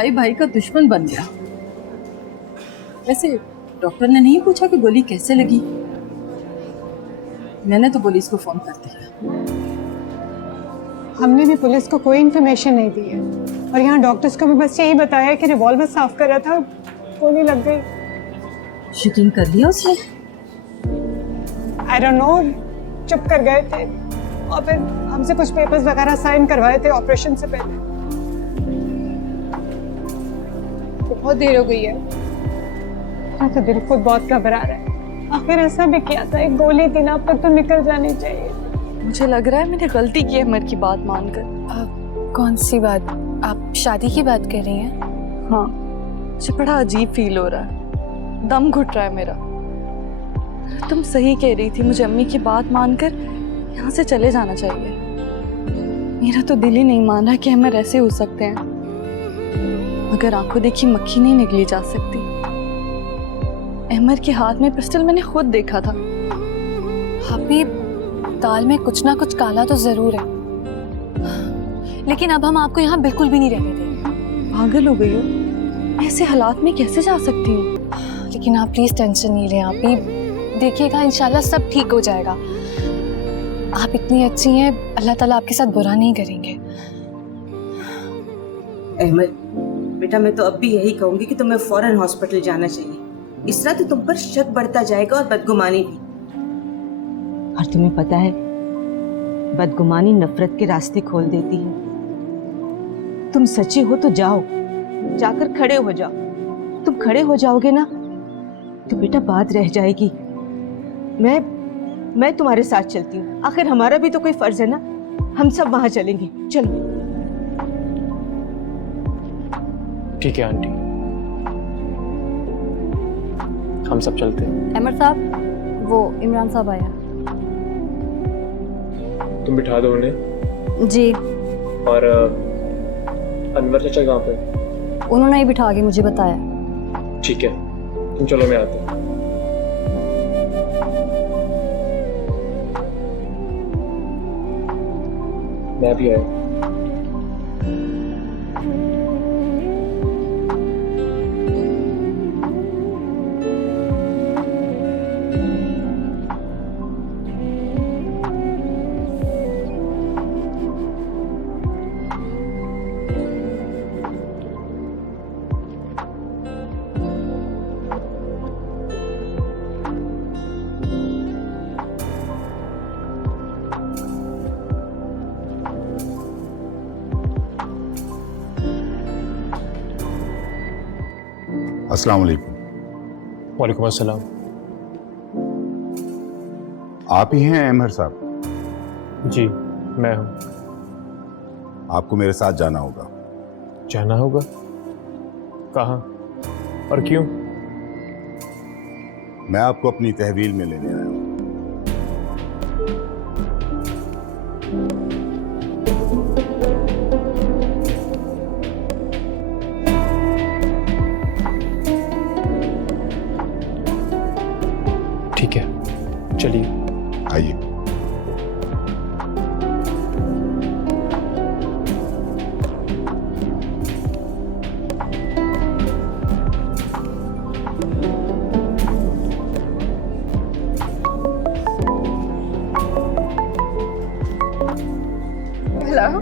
भाई भाई का दुश्मन बन गया। वैसे डॉक्टर ने नहीं पूछा कि गोली कैसे लगी? मैंने तो पुलिस को फोन कर दिया। हमने भी पुलिस को कोई इन्फॉर्मेशन नहीं दी है और यहाँ डॉक्टर्स को भी बस यही बताया कि रिवॉल्वर साफ कर रहा था, गोली लग गई। शूटिंग कर लिया उसने? आई डोंट नो, चुप कर गए थे और फिर हमसे कुछ पेपर्स वगैरह साइन करवाए थे ऑपरेशन से पहले। बहुत देर हो गई है, मेरा तो दिल खुद बहुत घबरा रहा है। आखिर ऐसा भी किया था, एक गोली थी ना, अब तक तो निकल जानी चाहिए। मुझे लग रहा है मैंने गलती की है अमर की बात मानकर। कौन सी बात? आप शादी की बात कर रही हैं? हाँ, मुझे बड़ा अजीब फील हो रहा है, दम घुट रहा है मेरा। तुम सही कह रही थी, मुझे अम्मी की बात मानकर यहाँ से चले जाना चाहिए। मेरा तो दिल ही नहीं मान रहा कि अमर ऐसे हो सकते हैं। मगर आंखों देखी मक्खी नहीं निकली जा सकती। अमर के हाथ में पिस्टल मैंने खुद देखा था। भाभी, दाल में कुछ ना कुछ काला तो जरूर है, लेकिन अब हम आपको यहाँ बिल्कुल भी नहीं रहने देंगे। पागल हो गई हो? मैं ऐसे हालात में कैसे जा सकती हूँ? लेकिन आप प्लीज टेंशन नहीं लें। आप भी देखिएगा, इंशाल्लाह सब ठीक हो जाएगा। आप इतनी अच्छी हैं, अल्लाह ताला आपके साथ बुरा नहीं करेंगे। अहमद बेटा, मैं तो अब भी यही कहूंगी कि तुम्हें फौरन हॉस्पिटल जाना चाहिए। इस तरह तो तुम पर शक बढ़ता जाएगा और बदगुमानी भी। और तुम्हें पता है, बदगुमानी नफरत के रास्ते खोल देती है। तुम सच्ची हो तो जाओ, जाकर खड़े हो जाओ। तुम खड़े हो जाओगे ना तो बेटा बात रह जाएगी। मैं तुम्हारे साथ चलती हूँ, आखिर हमारा भी तो कोई फर्ज है ना। हम सब वहां चलेंगे, चलो। ठीक है आंटी, हम सब चलते हैं। अमर साहब, वो इमरान साहब आया। तुम बिठा दो उन्हें। जी। और अनवर चाचा कहाँ पे? उन्होंने ही बिठा के मुझे बताया। ठीक है, तुम चलो, मैं आता हूँ। मैं भी आया। अस्सलाम वालेकुम। वालेकुम अस्सलाम। आप ही हैं अमर साहब? जी मैं हूँ। आपको मेरे साथ जाना होगा। जाना होगा? कहाँ और क्यों? मैं आपको अपनी तहवील में लेने आया हूँ। ठीक है, चलिए। आइए। हेलो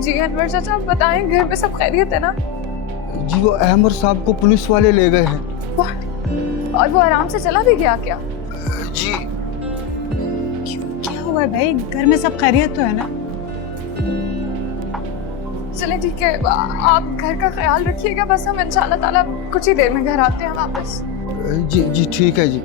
जी, अनवर चाचा, आप बताएं, घर पे सब खैरियत है ना? जी, वो अहमद साहब को पुलिस वाले ले गए हैं। और वो आराम से चला भी गया क्या? जी। क्या हुआ भाई, घर में सब खैरियत तो है ना? चले ठीक है, आप घर का ख्याल रखिएगा। बस हम इंशाल्लाह ताला कुछ ही देर में घर आते हैं वापस। जी जी ठीक है जी।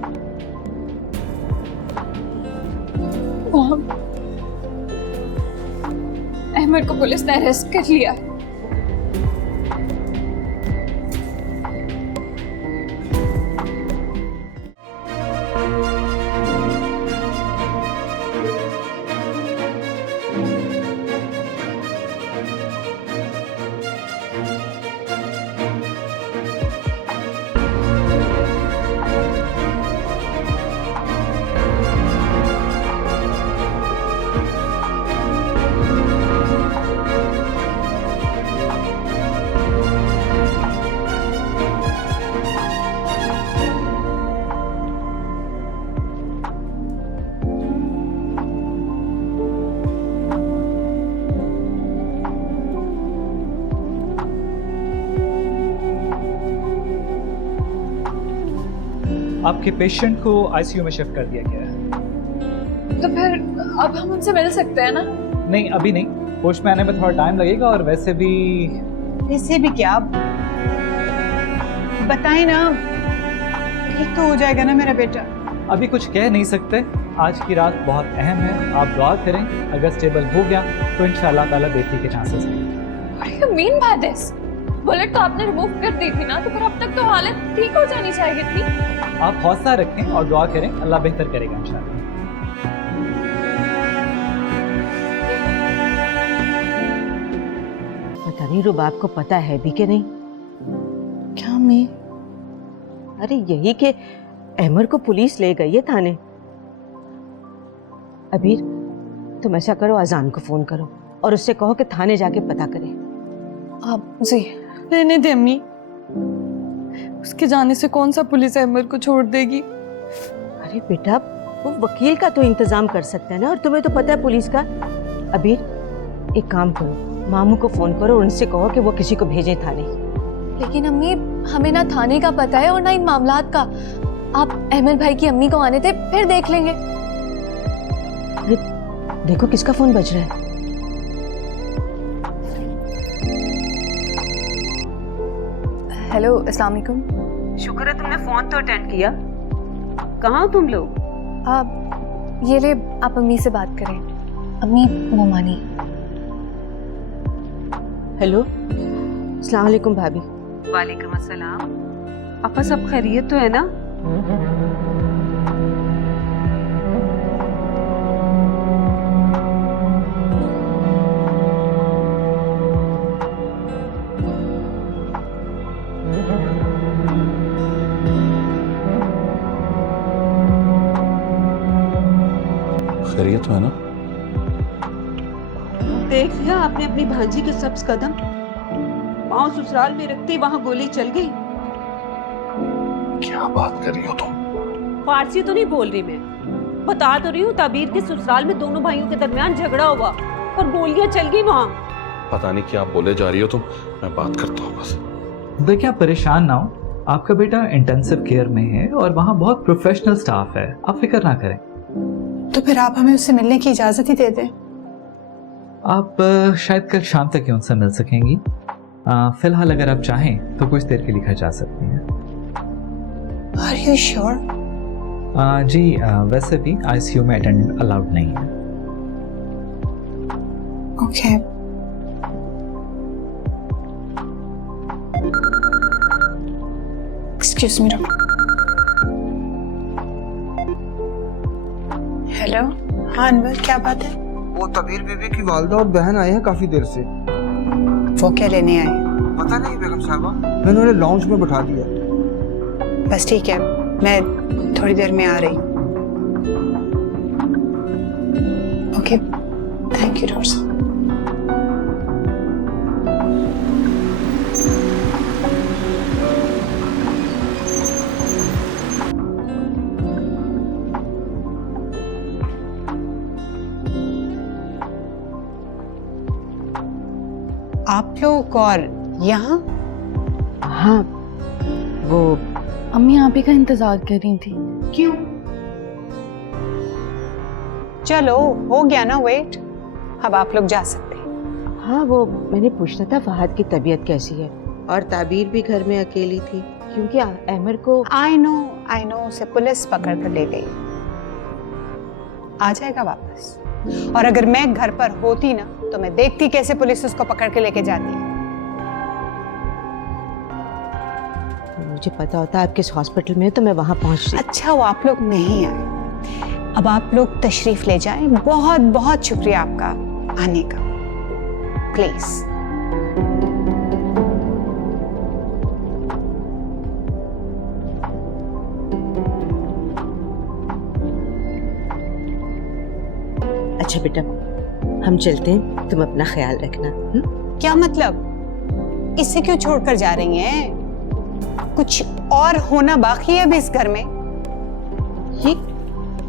अहमद को पुलिस ने अरेस्ट कर लिया। आपके पेशेंट को आईसीयू में शिफ्ट कर दिया गया है। तो फिर अब हम उनसे मिल सकते हैं ना? नहीं, अभी नहीं, होश में आने में थोड़ा टाइम लगेगा। और वैसे भी क्या बताएं ना, ठीक तो हो जाएगा ना मेरा बेटा? अभी कुछ कह नहीं सकते। आज की रात बहुत अहम है, आप दुआ करें। अगर स्टेबल हो गया तो इंशाल्लाह ताला बेटी के चांसेस हैं। What do you mean by this? Bullet तो आपने रिमूव कर दी थी ना, तो फिर अब तक तो हालत ठीक हो जानी चाहिए थी। आप हौसला रखें और दुआ करें, अल्लाह बेहतर करेगा इंशाल्लाह। पता नहीं रुबाब को पता है भी कि नहीं। क्या अम्मी? अरे यही कि अहमर को पुलिस ले गई है थाने। अबीर, तुम ऐसा करो, अजान को फोन करो और उससे कहो कि थाने जाके पता करे। आप जी रहने दे अम्मी, उसके जाने से कौन सा पुलिस अहमद को छोड़ देगी? अरे बेटा, वो वकील का तो इंतजाम कर सकते हैं ना, और तुम्हें तो पता है पुलिस का। अबीर, एक काम करो, मामू को फोन करो और उनसे कहो कि वो किसी को भेजें थाने। लेकिन अम्मी, हमें ना थाने का पता है और ना इन मामलात का। आप अहमद भाई की अम्मी को आने थे, फिर देख लेंगे। अरे देखो किसका फोन बज रहा है। हेलो, अस्सलाम वालेकुम। शुक्र है तुमने फोन तो अटेंड किया। कहाँ हो तुम लोग? आप ये ले, आप अम्मी से बात करें। अम्मी मोमानी। हेलो, अस्सलाम वालेकुम भाभी। वालेकुम अस्सलाम। आपा सब खैरियत तो है ना? खैरियत तो है ना? देख लिया आपने अपनी भांजी के सब्ज कदम, पांव ससुराल में रखते वहां गोली चल गई। क्या बात कर रही हो तुम? फारसी तो नहीं बोल रही मैं, बता तो रही हूँ ताबीर के ससुराल में दोनों भाइयों के दरमियान झगड़ा हुआ और गोलियां चल गई वहाँ। पता नहीं क्या बोले जा रही हो तुम, मैं बात करता हूँ बस। देखिए, आप परेशान ना हो, आपका बेटा इंटेंसिव केयर में है और वहाँ बहुत प्रोफेशनल स्टाफ है, आप फिक्र ना करें। तो फिर आप हमें उससे मिलने की इजाजत ही दे दें। आप शायद कल शाम तक ही उनसे मिल सकेंगी। फिलहाल अगर आप चाहें तो कुछ देर के लिए घर जा सकती हैं। Are you sure? जी, वैसे भी आईसीयू में अटेंडेंट अलाउड नहीं है। Okay. Excuse me, doctor. Hello, हाँ अनवर, क्या बात है? वो तबीर बीबी की वालदा और बहन आए हैं काफी देर से। वो क्या लेने आए? पता नहीं बेगम साहबा, मैंने उन्हें लाउंज में बैठा दिया। बस ठीक है, मैं थोड़ी देर में आ रही। ओके, थैंक यू डॉक्टर साहब। आप लोग और यहाँ? हाँ, वो अम्मी आप ही का इंतजार कर रही थी। क्यों? चलो हो गया ना वेट, अब आप लोग जा सकते हैं। हाँ, वो मैंने पूछना था फहद की तबीयत कैसी है, और ताबीर भी घर में अकेली थी क्योंकि अहमर को। आई नो उसे पुलिस पकड़ कर ले गई, आ जाएगा वापस। और अगर मैं घर पर होती ना तो मैं देखती कैसे पुलिस उसको पकड़ के लेके जाती है। मुझे पता होता आप किस हॉस्पिटल में तो मैं वहां पहुंचती। अच्छा, वो आप लोग नहीं आए, अब आप लोग तशरीफ ले जाएं। बहुत बहुत शुक्रिया आपका आने का, प्लीज। अच्छा बेटा, हम चलते हैं, तुम अपना ख्याल रखना। क्या मतलब? इसे क्यों छोड़कर जा रही हैं? कुछ और होना बाकी है अभी इस घर में। ये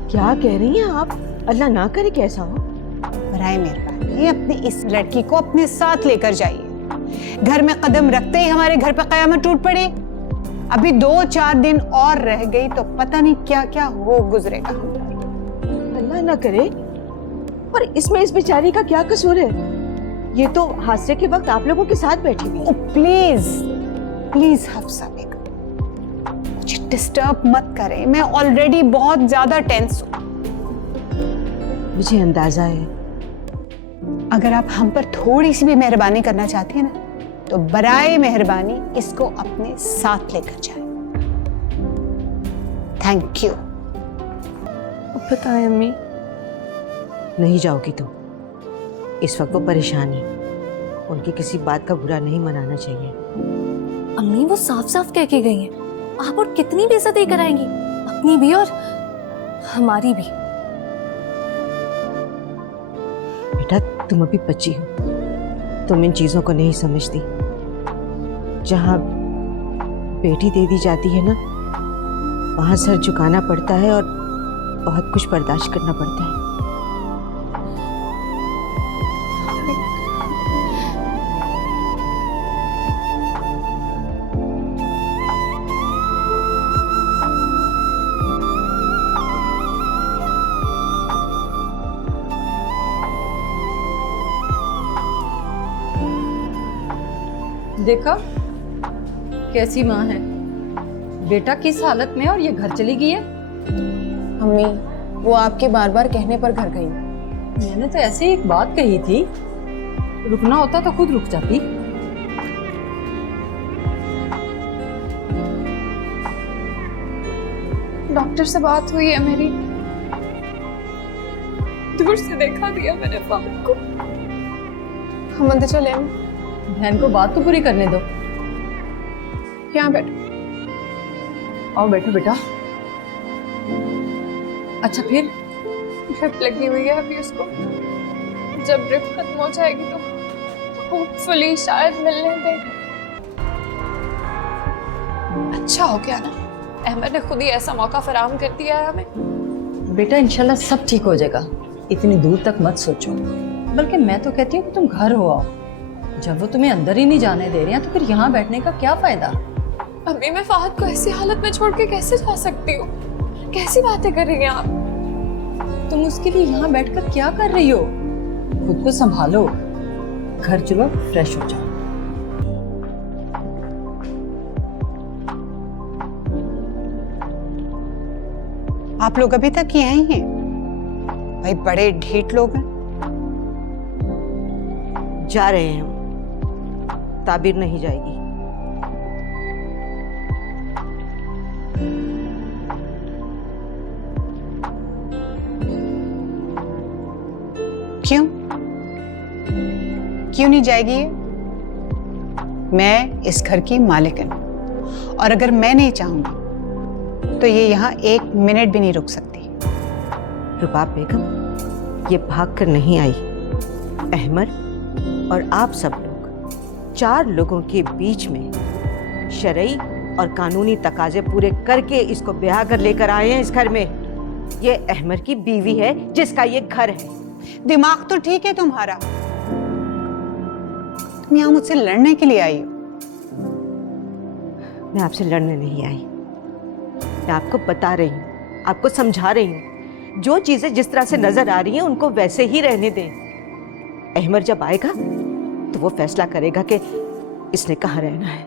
क्या कह रही हैं आप? अल्लाह ना करे कैसा हो। बराए मेहरबानी अपनी इस लड़की को अपने साथ लेकर जाइए। घर में कदम रखते ही हमारे घर पे कयामत टूट पड़ी। अभी 2-4 दिन और रह गई तो पता नहीं क्या क्या हो गुजरेगा। अल्लाह ना करे। और इसमें इस बेचारी का क्या कसूर है? ये तो हादसे के वक्त आप लोगों के साथ बैठी हुई है। प्लीज प्लीज हफ्सा बेगम, मुझे डिस्टर्ब मत करें, मैं ऑलरेडी बहुत ज्यादा टेंस हूं। मुझे अंदाजा है। अगर आप हम पर थोड़ी सी भी मेहरबानी करना चाहती हैं ना, तो बराए मेहरबानी इसको अपने साथ लेकर जाए। Thank you. बताएं अम्मी। नहीं जाओगी तो इस वक्त वो परेशान है, उनकी किसी बात का बुरा नहीं मनाना चाहिए। अम्मी वो साफ साफ कह के गई हैं, आप और कितनी बेइज्जती कराएंगी, अपनी भी और हमारी भी। बेटा तुम अभी बच्ची हो, तुम इन चीजों को नहीं समझती। जहां बेटी दे दी जाती है ना, वहां सर झुकाना पड़ता है और बहुत कुछ बर्दाश्त करना पड़ता है। देखा कैसी माँ है, बेटा किस हालत में है और ये घर चली गई है। अम्मी वो आपके बार बार कहने पर घर गई। मैंने तो ऐसे ही एक बात कही थी, रुकना होता तो खुद रुक जाती। डॉक्टर से बात हुई है मेरी, दूर से देखा दिया मैंने बाप को। हम अंदर चले। बहन को बात तो पूरी करने दो। यहाँ बैठो। आओ बैठो बेटा। अच्छा फिर? ड्रिप लगी हुई है अभी उसको, जब ड्रिप खत्म हो जाएगी तो होपफुली शायद मिलने दे। अच्छा हो गया ना, अहमद ने खुद ही ऐसा मौका फराहम कर दिया है हमें। बेटा इंशाल्लाह सब ठीक हो जाएगा, इतनी दूर तक मत सोचो। बल्कि मैं तो कहती हूँ कि तुम घर हो आओ। जब वो तुम्हें अंदर ही नहीं जाने दे रहे हैं तो फिर यहाँ बैठने का क्या फायदा। अभी मैं फाहद को ऐसी हालत में छोड़ के कैसे जा सकती हूँ? कैसी बातें कर रही हैं आप? तुम उसके लिए यहाँ बैठकर क्या कर रही हो? खुद को संभालो, घर चलो फ्रेश हो जाओ। आप लोग अभी तक यहीं हैं? भाई बड़े ढीठ लोग हैं। जा रहे हैं हम, ताबीर नहीं जाएगी। क्यों क्यों नहीं जाएगी ये? मैं इस घर की मालिकन हूं और अगर मैं नहीं चाहूंगी तो ये यहाँ 1 मिनट भी नहीं रुक सकती। रुबाब बेगम, ये भाग कर नहीं आई। अहमद और आप सब लोग 4 लोगों के बीच में शरई और कानूनी तकाजे पूरे करके इसको ब्याह कर लेकर आए हैं इस घर में। ये अहमद की बीवी है जिसका ये घर है। दिमाग तो ठीक है तुम्हारा, तुम यहाँ मुझसे लड़ने के लिए आई हो। मैं आपसे लड़ने नहीं आई, मैं आपको बता रही हूँ, आपको समझा रही हूँ। जो चीजें जिस तरह से नजर आ रही हैं उनको वैसे ही रहने दें। अहमद जब आएगा तो वो फैसला करेगा कि इसने कहाँ रहना है।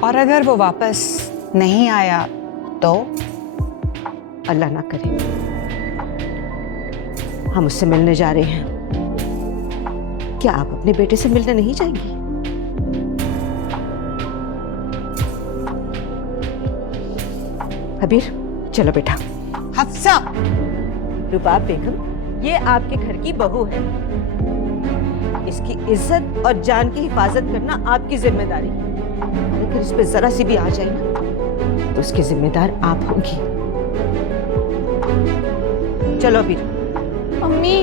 और अगर वो वापस नहीं आया तो? अल्लाह ना करे, हम उससे मिलने जा रहे हैं। क्या आप अपने बेटे से मिलने नहीं जाएंगी? हबीर चलो बेटा। हफ्सा। रुबाब बेगम, ये आपके घर की बहू है, इसकी इज्जत और जान की हिफाजत करना आपकी जिम्मेदारी है। अगर इस पे जरा सी भी आ जाए ना तो उसकी जिम्मेदार आप होंगी। चलो अबीर। अम्मी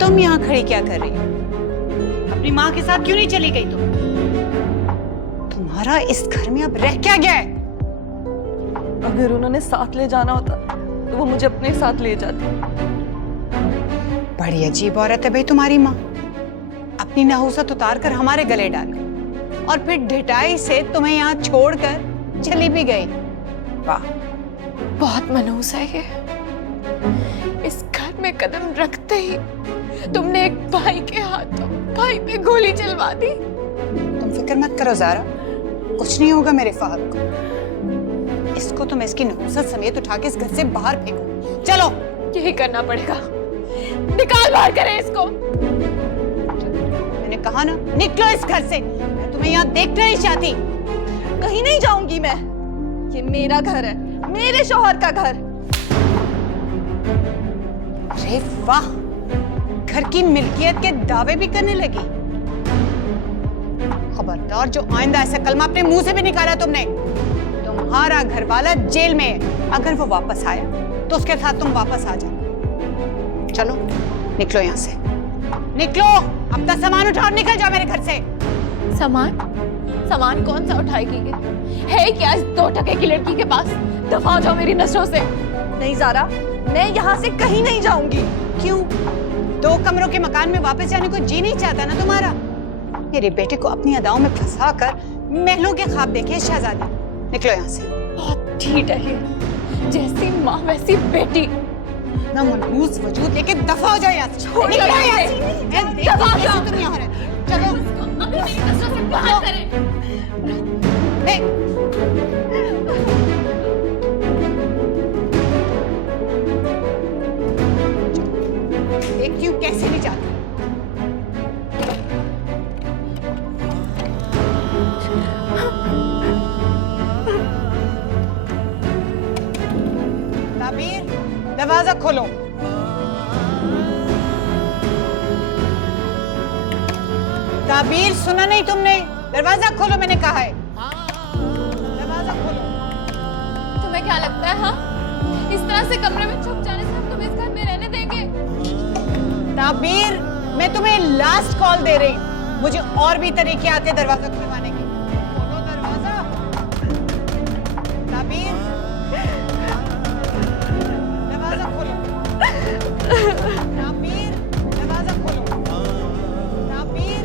तुम यहाँ खड़ी क्या कर रही हो? अपनी माँ के साथ क्यों नहीं चली गई तुम? तुम्हारा इस घर में अब रह क्या गया है? अगर उन्होंने साथ ले जाना होता तो वो मुझे अपने साथ ले जाती। बड़ी अजीब औरत है भाई तुम्हारी माँ। अपनी नहुसत उतार कर हमारे गले डाली और फिर ढिठाई से तुम्हें यहाँ छोड़कर चली भी गई। वाह, बहुत मनहूस है ये। इस घर में कदम रखते ही तुमने एक भाई के हाथों भाई पे गोली चलवा दी। तुम फिक्र मत करो ज़ारा, कुछ नहीं होगा मेरे फहद को। इसको तुम इसकी नहुसत समेत उठा के इस घर से बाहर फेंको। चलो, यही करना पड़ेगा। निकाल बाहर करें इसको। मैंने कहा ना, निकलो इस घर से। मैं तुम्हें यहाँ देखना नहीं चाहती। कहीं नहीं जाऊंगी मैं। ये मेरा घर है, मेरे शौहर का घर। अरे वाह, घर की मिल्कियत के दावे भी करने लगी। खबरदार, जो आइंदा ऐसा कलमा अपने मुंह से भी निकाला तुमने। तुम्हारा घर वाला जेल में है। अगर वो वापस आया तो उसके साथ तुम वापस आ जाओ। चलो, निकलो यहाँ से। निकलो, अपना सामान उठाओ, निकल जाओ मेरे घर से। सामान? सामान कौन सा उठाएगी? है क्या इस 2 टके की लड़की के पास? दफा हो जाओ मेरी नजरों से। नहीं ज़ारा, मैं यहाँ से कहीं नहीं जाऊंगी। क्यों? 2 कमरों के मकान में वापस जाने को जी नहीं चाहता ना तुम्हारा? मेरे बेटे को अपनी अदाओं में फंसा कर महलों के ख्वाब देखे शहजादी। निकलो यहाँ से। बहुत ठीक है ये। जैसी माँ वैसी बेटी। ना मनहूस वजूद लेके दफा हो जाओ यहाँ से। छोड़ निकलो दो यहाँ इसे। से। मैं देखती दफा हूँ हो कैसे जाओ। तुम यहाँ रहते हो। चलो। अभी मेरी नजरों से बाहर करें। नहीं। देखती हूँ कैसे नहीं जाती। ताबीर, दरवाजा खोलो। ताबीर, सुना नहीं तुमने? दरवाजा खोलो, मैंने कहा है। दरवाजा खोलो। तुम्हें क्या लगता है, हाँ? इस तरह से कमरे में छुप जाने से हम तुम्हें इस घर में रहने देंगे? ताबीर, मैं तुम्हें लास्ट कॉल दे रही हूँ। मुझे और भी तरीके आते हैं दरवाजा खुलवाने के। खोलो दरवाजा। ताबीर, दरवाजा खोलो। ताबीर, दरवाजा खोलो। ताबीर,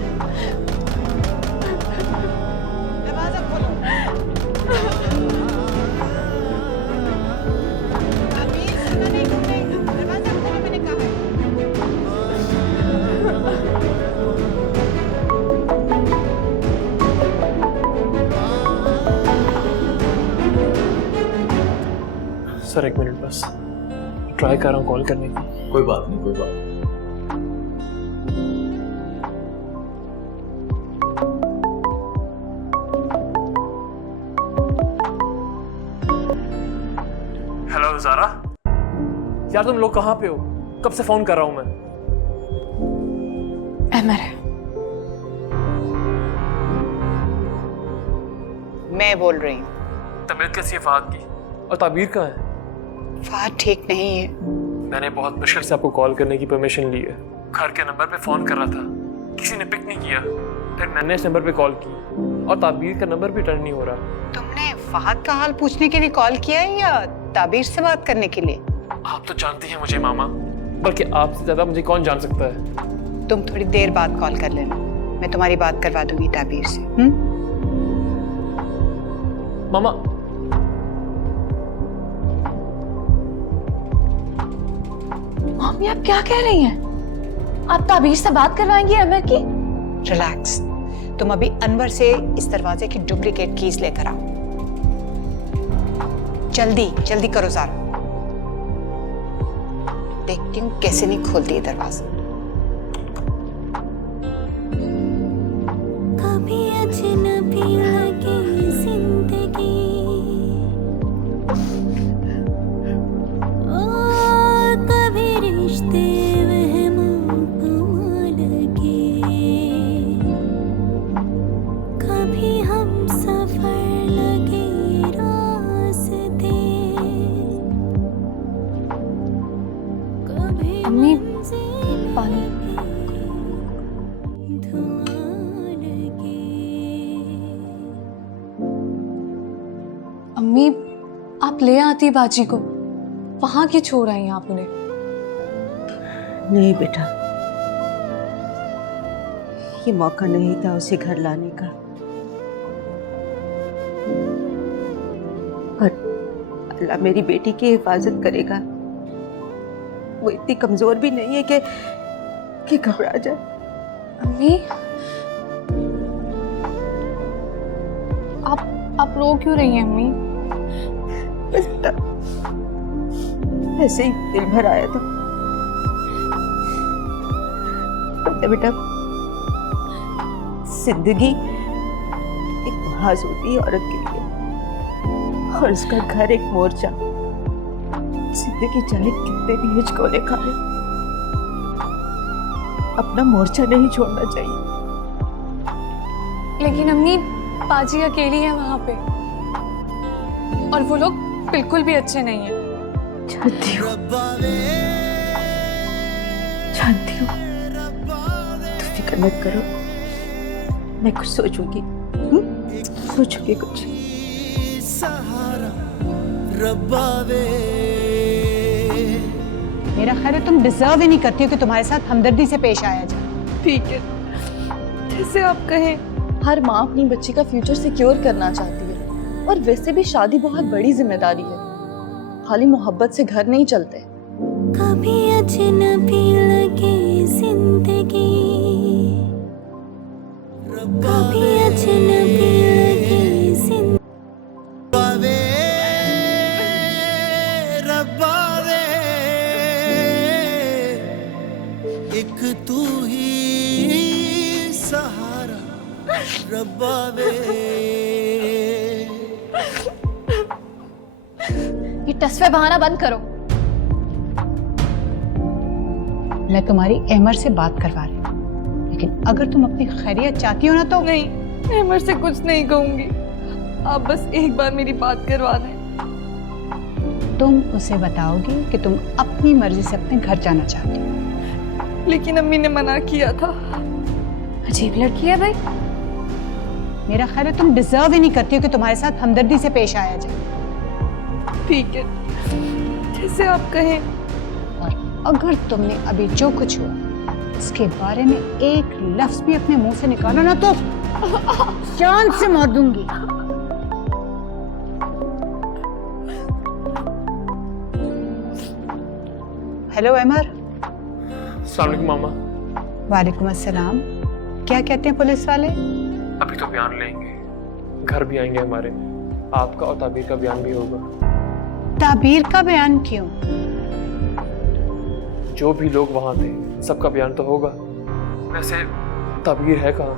दरवाजा खोलो। ताबीर, सुना नहीं तुमने? दरवाजा खोलो, मैंने कहा है। सर 1 मिनट बस, ट्राई कर रहा हूँ कॉल करने की। कोई बात नहीं, कोई बात नहीं। हेलो ज़ारा, यार तुम लोग कहाँ पे हो? कब से फोन कर रहा हूँ मैं। अमर है। मैं बोल रही हूँ। तबीयत कैसी है फहद की? और ताबीर कहाँ है? फहद ठीक नहीं है। मैंने बहुत मुश्किल से आपको कॉल करने की परमिशन ली है। घर के नंबर पे फोन कर रहा था, किसी ने पिक नहीं किया। फिर मैंने इस नंबर पे कॉल की और ताबीर का नंबर भी टर्न नहीं हो रहा। तुमने फहद का हाल पूछने के लिए कॉल किया है या ताबीर से बात करने के लिए? आप तो जानती हैं मुझे मामा, बल्कि आपसे ज्यादा मुझे कौन जान सकता है। तुम थोड़ी देर बाद कॉल कर लेना, मैं तुम्हारी बात करवा दूंगी ताबीर से। मामा, मम्मी आप क्या कह रही हैं? आप ताबीर से बात करवाएंगी अमर की? रिलैक्स, तुम अभी अनवर से इस दरवाजे की डुप्लीकेट कीज लेकर आओ। जल्दी जल्दी करो ज़ारा। देखती हूँ कैसे नहीं खोलती है दरवाजा। कभी अजनबी लगे जिंदगी, ओ कभी रिश्ते वहमों को लगे, कभी हम सफर लगे रास्ते, कभी अम्मी, पानी। धुआं आप ले आती बाजी को, वहां क्यों छोड़ आई आप उन्हें? नहीं बेटा, ये मौका नहीं था उसे घर लाने का। पर अल्लाह मेरी बेटी की हिफाजत करेगा। वो इतनी कमजोर भी नहीं है कि घबरा जाए। अम्मी, आप रो क्यों रही हैं अम्मी? बेटा, ऐसे ही दिल भर आया था। बेटा, जिंदगी एक महाज होती है औरत के लिए, और उसका घर एक मोर्चा। जिंदगी चाहे कितने भी हिचकोले खा ले, अपना मोर्चा नहीं छोड़ना चाहिए। लेकिन अम्मी, बाजी अकेली है वहां पे, और वो लोग बिल्कुल भी अच्छे नहीं हैं। जानती हूँ, जानती हूँ। तुम फिक्र मत करो, मैं कुछ सोचूंगी। सोचूंगी कुछ। मेरा ख्याल है तुम डिजर्व ही नहीं करती हो कि तुम्हारे साथ हमदर्दी से पेश आया जाए। ठीक है, जैसे आप कहें। हर माँ अपनी बच्ची का फ्यूचर सिक्योर करना चाहती है, और वैसे भी शादी बहुत बड़ी जिम्मेदारी है। खाली मोहब्बत से घर नहीं चलते। कभी अजनबी लगे जिंदगी, कभी अजनबी लगे जिंदगी। एक तू ही सहारा रब्बा वे। ये टसवे बहाना बंद करो। मैं तुम्हारी अहमर से बात करवा रही हूँ, लेकिन अगर तुम अपनी खैरियत चाहती हो ना तो। नहीं, मैं अमर से कुछ नहीं कहूंगी। आप बस एक बार मेरी बात करवा दें। तुम उसे बताओगी कि तुम अपनी मर्जी से अपने घर जाना चाहती हो। लेकिन अम्मी ने मना किया था। अजीब लड़की है भाई। मेरा ख्याल है तुम डिजर्व ही नहीं करती हो कि तुम्हारे साथ हमदर्दी से पेश आया जाए। ठीक है, जैसे आप कहें। और अगर तुमने अभी जो कुछ हुआ इसके बारे में एक लफ्ज भी अपने मुंह से निकाला ना तो जान से मार दूंगी। हेलो अमर। अस्सलाम वालेकुम मामा। वालेकुम अस्सलाम। क्या कहते हैं पुलिस वाले? अभी तो बयान लेंगे, घर भी आएंगे हमारे। आपका और ताबीर का बयान भी होगा। ताबीर का बयान क्यों? जो भी लोग वहां थे सबका बयान तो होगा। वैसे ताबीर है कहाँ?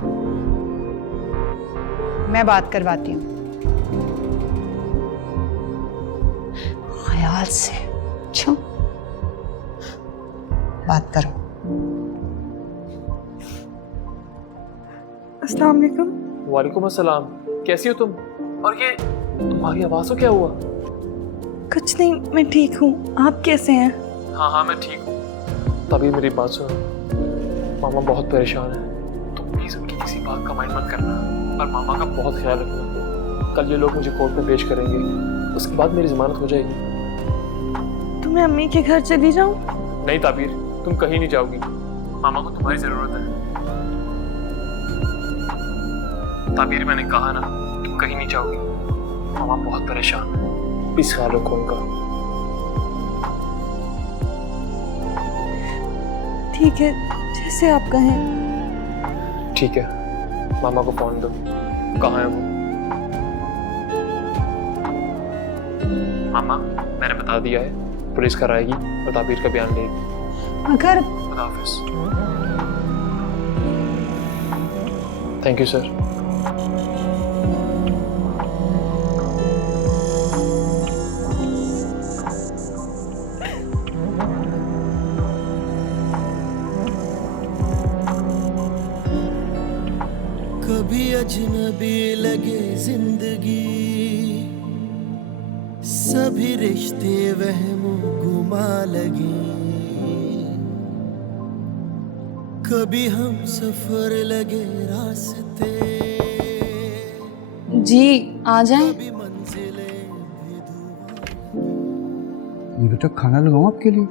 मैं बात करवाती हूँ। ख्याल से छो बात करो। अस्सलाम वालेकुम। वालेकुम अस्सलाम। कैसी हो तुम? और ये तुम्हारी आवाज को क्या हुआ? कुछ नहीं, मैं ठीक हूँ। आप कैसे हैं? हाँ हाँ मैं ठीक हूँ। तभी मेरी बात सुनो, मामा बहुत परेशान है। तुम प्लीज उनकी किसी बात का माइंड मत करना, और मामा का बहुत ख्याल रखना। कल ये लोग मुझे कोर्ट में पेश करेंगे, उसके बाद मेरी जमानत हो जाएगी। तो मैं अम्मी के घर चली जाऊँ? नहीं ताबीर, तुम कहीं नहीं जाओगी। मामा को तुम्हारी जरूरत है। ताबीर, मैंने कहा ना, तुम कहीं नहीं जाओगी। मामा बहुत परेशान है, प्लीज ख्याल रखो उनका। ठीक है, जैसे आप कहें। ठीक है, मामा को फोन दो। कहाँ है वो? मामा, मैंने बता दिया है, पुलिस कर आएगी और ताबीर का बयान लेगी। अगर खुदा हाफिज। Thank you sir. कभी अजनबी लगे जिंदगी, सभी रिश्ते वहमों गुमा लगे। कभी हम सफर लगे रास्ते। जी आ जाएं। ये बेटा खाना लगाऊं आपके लिए?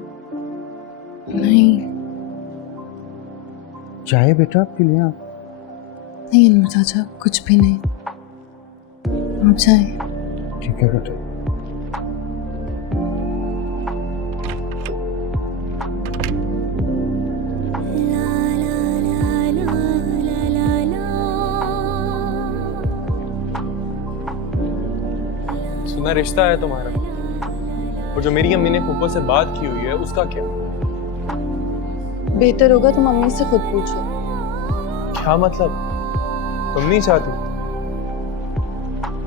नहीं चाय बेटा आपके लिए? आप नहीं अनवर चाचा, कुछ भी नहीं, आप जाएं। ठीक है बेटा। सुना रिश्ता है तुम्हारा, और जो मेरी अम्मी ने फूफो से बात की हुई है उसका क्या? बेहतर होगा तुम अम्मी से खुद पूछो। क्या मतलब? तुम नहीं चाहती?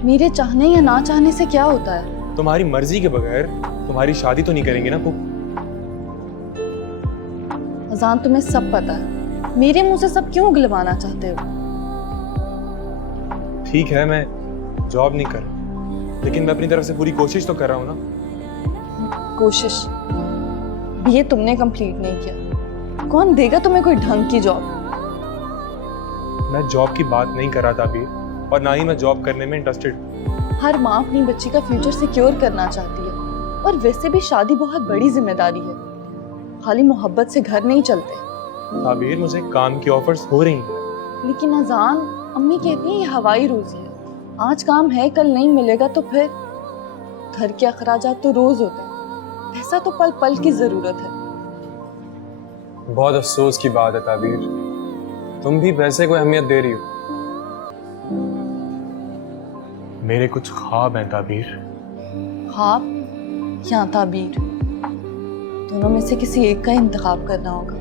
मेरे चाहने या ना चाहने से क्या होता है? तुम्हारी मर्जी के बगैर तुम्हारी शादी तो नहीं करेंगे ना फूफो? अजान, तुम्हें सब पता है, मेरे मुंह से सब क्यों उगलवाना चाहते हो? ठीक है, मैं जॉब नहीं कर रहा, लेकिन मैं अपनी तरफ से पूरी कोशिश तो कर रहा हूँ ना। कोशिश ये तुमने कंप्लीट नहीं किया, कौन देगा तुम्हें कोई ढंग की जॉब? मैं जॉब की बात नहीं कर रहा था अभी, और ना ही मैं जॉब करने में इंटरेस्टेड। हर माँ अपनी बच्ची का फ्यूचर सिक्योर करना चाहती है, और वैसे भी शादी बहुत बड़ी जिम्मेदारी है, खाली मोहब्बत से घर नहीं चलते। ताबीर, मुझे काम की ऑफर्स हो रही हैं। लेकिन अजान, अम्मी कहती है ये हवाई रोजी है, आज काम है कल नहीं मिलेगा तो फिर घर के अखराजात तो रोज होते हैं, पैसा तो पल पल की जरूरत है। बहुत अफसोस की बात है ताबीर, तुम भी पैसे को अहमियत दे रही हो। मेरे कुछ ख्वाब हैं ताबीर। ख्वाब या ताबीर, दोनों में से किसी एक का इंतखाब करना होगा।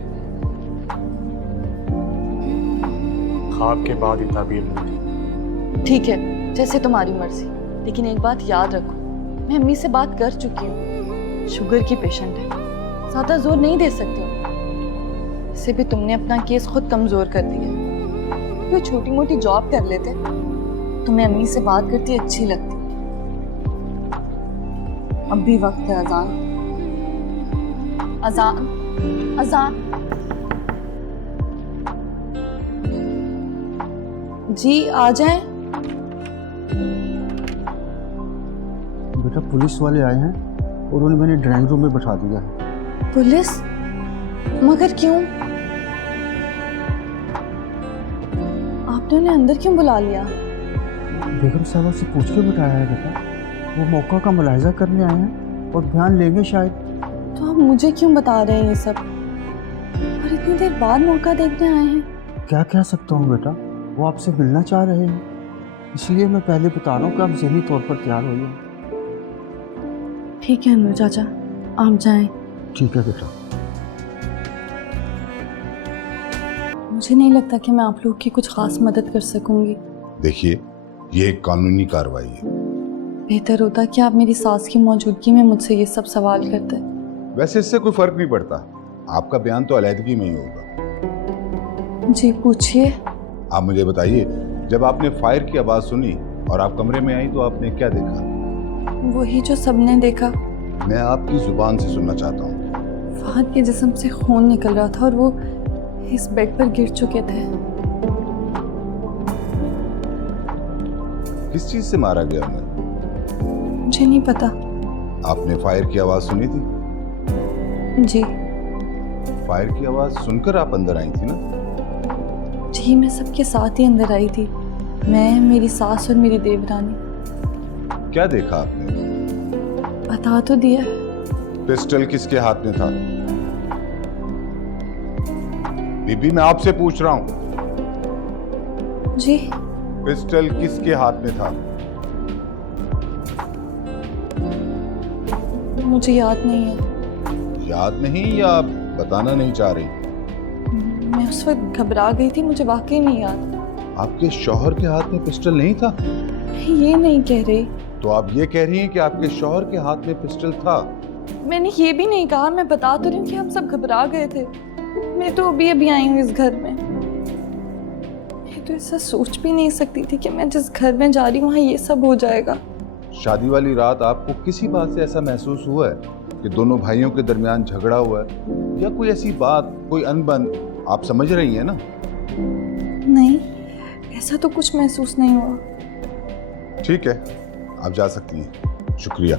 ख्वाब के बाद ही ताबीर मिलती। ठीक है, जैसे तुम्हारी मर्जी, लेकिन एक बात याद रखो, मैं अम्मी से बात कर चुकी हूँ, शुगर की पेशेंट है, ज्यादा जोर नहीं दे सकती हूँ। इससे भी तुमने अपना केस खुद कमजोर कर दिया। कोई छोटी मोटी जॉब कर लेते, तुम्हें अम्मी से बात करती अच्छी लगती। अब भी वक्त है अजान, अजान, अजान। जी आ जाएं। बेटा पुलिस वाले आए हैं और उन्हें मैंने ड्राइंग रूम में बैठा दिया है। पुलिस? मगर क्यों? आपने उन्हें अंदर क्यों बुला लिया? बेगम साहबा से पूछ के बिठाया है बेटा, वो मौका का मुलाहिजा करने आए हैं और बयान लेंगे शायद। तो आप मुझे क्यों बता रहे हैं ये सब, और इतनी देर बाद मौका देखने आए हैं? क्या कह सकता हूँ बेटा, वो आपसे मिलना चाह रहे हैं, इसलिए मैं पहले बता रहा हूँ कि आप ज़हनी तौर पर तैयार हो जाए। ठीक है अनवर चाचा, आप जाएं। ठीक है बेटा। मुझे नहीं लगता कि मैं आप लोग की कुछ खास मदद कर सकूंगी। देखिए, ये एक कानूनी कार्रवाई है। बेहतर होता कि आप मेरी सास की मौजूदगी में मुझसे ये सब सवाल करते। वैसे इससे कोई फर्क नहीं पड़ता, आपका बयान तो अलहदगी में ही होगा। जी पूछिए। आप मुझे बताइए, जब आपने फायर की आवाज सुनी और आप कमरे में आई तो आपने क्या देखा? वही जो सबने देखा। मैं आपकी जुबान से सुनना चाहता हूँ। फहद के जिस्म से खून निकल रहा था और वो इस बेड पर गिर चुके थे। किस चीज से मारा गया उन्हें? मुझे नहीं पता। आपने फायर की आवाज सुनी थी? जी। फायर की आवाज सुनकर आप अंदर आई थी ना? जी, मैं सबके साथ ही अंदर आई थी, मैं, मेरी सास और मेरी देवरानी। क्या देखा आपने? बता तो दिया। पिस्टल किसके हाथ में था? बीबी, मैं आपसे पूछ रहा हूँ। जी। पिस्टल किसके हाथ में था? मुझे याद नहीं है। याद नहीं या बताना नहीं चाह रही? मैं उस वक्त घबरा गई थी, मुझे वाकई नहीं याद। आपके शौहर के हाथ में पिस्टल नहीं था? ये नहीं कह रही। तो आप ये कह रही हैं कि आपके शौहर के हाथ में पिस्टल था? मैंने ये भी नहीं कहा, मैं बता तो रही हूँ कि हम सब घबरा गए थे। मैं तो अभी आई हूँ इस घर में। मैं तो ऐसा सोच भी नहीं सकती थी कि मैं जिस घर में जा रही हूँ वहाँ ये सब हो जाएगा। शादी वाली रात आपको किसी बात से ऐसा महसूस हुआ है कि दोनों भाइयों के दरमियान झगड़ा हुआ है, या कोई ऐसी बात, कोई अनबन? आप समझ रही हैं ना? नहीं, ऐसा तो कुछ महसूस नहीं हुआ। ठीक है, आप जा सकती हैं। शुक्रिया।